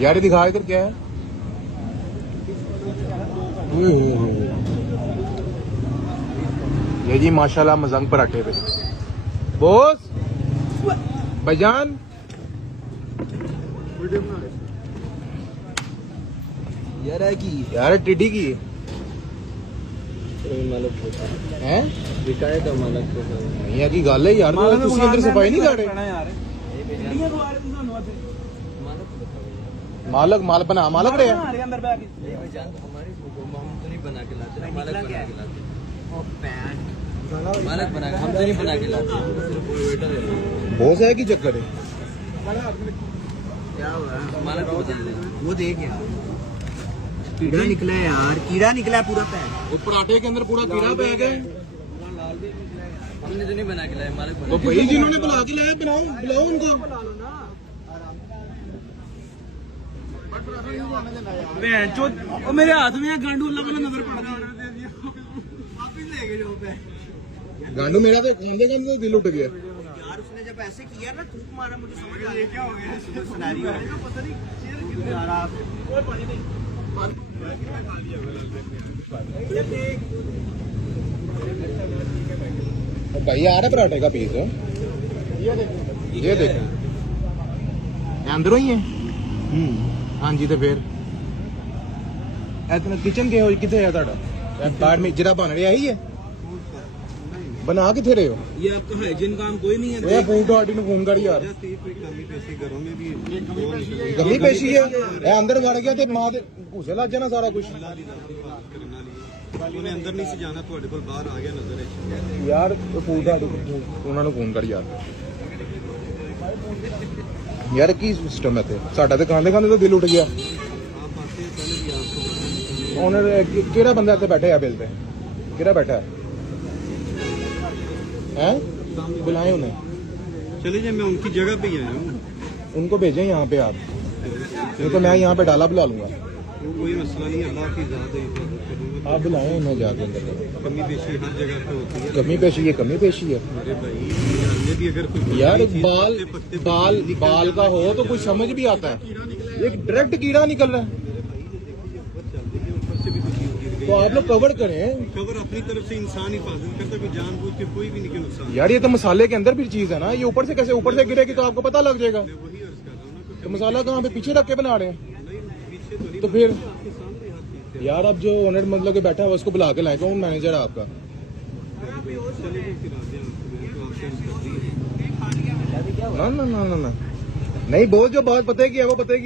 यार ये दिखा इधर क्या है? ये जी माशाल्लाह मजंग पराठे पे बॉस भाईजान यार टिड्डी की है की गल है यार तुसी अंदर सफाई नहीं कर रहे मालक माल बना मालक रहे मालक बना हम तो नहीं बना के लाते बॉस है की चक्कर है क्या हुआ मालक को बता दे वो देख यार कीड़ा निकला है यार, कीड़ा निकला है पूरा पैक। वो पराठे के अंदर पूरा कीड़ा बैग है। हमने तो नहीं बना के लाए, मालक बना तो भाई जिन्होंने बुला के लाया बुलाओ बुलाओ उनको। मेरे हाथ में गांडू वाला नजर पड़ रहा है। गांडू मेरा तो खाने का तो दिल उठ गया यार उसने जब ऐसे किया ना थूक मारा मुझे समझ आ गया क्या हो गया सिनेरियो पता नहीं यार आप भाई आ रहा पराठे का पीस ये देखो अंदरों ही है हाँ जी तो फिर किचन के हो कितने है बाहर में जरा बन रहा ही है बना किथे रहे हो ये आपका हाइजीन काम कोई नहीं है फोन फोन कर यार कमी पेशी है अंदर वड़ गया तो मां घुसे लग जाना सारा कुछ ਉਹਨੇ ਅੰਦਰ ਨਹੀਂ ਸੀ ਜਾਣਾ ਤੁਹਾਡੇ ਕੋਲ ਬਾਹਰ ਆ ਗਿਆ ਨਜ਼ਰ ਯਾਰ ਉਹਨਾਂ ਨੂੰ ਫੋਨ ਕਰ ਯਾਰ ਕੀ ਸਿਸਟਮ ਹੈ ਤੇ ਸਾਡਾ ਤੇ ਖਾਂਦੇ ਖਾਂਦੇ ਤਾਂ ਦਿਲ ਉੱਠ ਗਿਆ ਉਹਨੇ ਕਿਹੜਾ ਬੰਦਾ ਇੱਥੇ ਬੈਠਾ ਹੈ ਬਿਲ ਤੇ ਕਿਹੜਾ ਬੈਠਾ ਹੈ हैं बुलाए उन्हें चलिए मैं उनकी जगह पे ही आया हूँ उनको भेजें यहाँ पे आप नहीं तो मैं यहाँ पे डाला बुला लूंगा कोई मसला नहीं अल्लाह की ज़ात है आप बुलाएं उन्हें जाके अंदर कमी पेशी हर जगह पे होती है कमी पेशी है कमी पेशी है अरे भाई ये भी अगर कोई यार बाल का हो तो कुछ समझ भी आता है एक डायरेक्ट कीड़ा निकल रहा है तो आप लोग कवर करें कवर अपनी तरफ से इंसान हिफाजत करता कोई जानबूझ के कोई भी नहीं नुकसान यार ये तो मसाले के अंदर भी चीज है ना ये ऊपर से कैसे ऊपर से गिरेगी तो आपको पता लग जाएगा वही अर्ज कर रहा हूँ ना तो मसाला कहाँ पे पीछे रख के बना रहे हैं पीछे तो नहीं तो फिर यार अब जो ओनर मतलब के बैठा है उसको बुला के लाए कौन मैनेजर है आपका ना ना ना ना ना नहीं बहुत जो बात पता है कि है वो पता है कि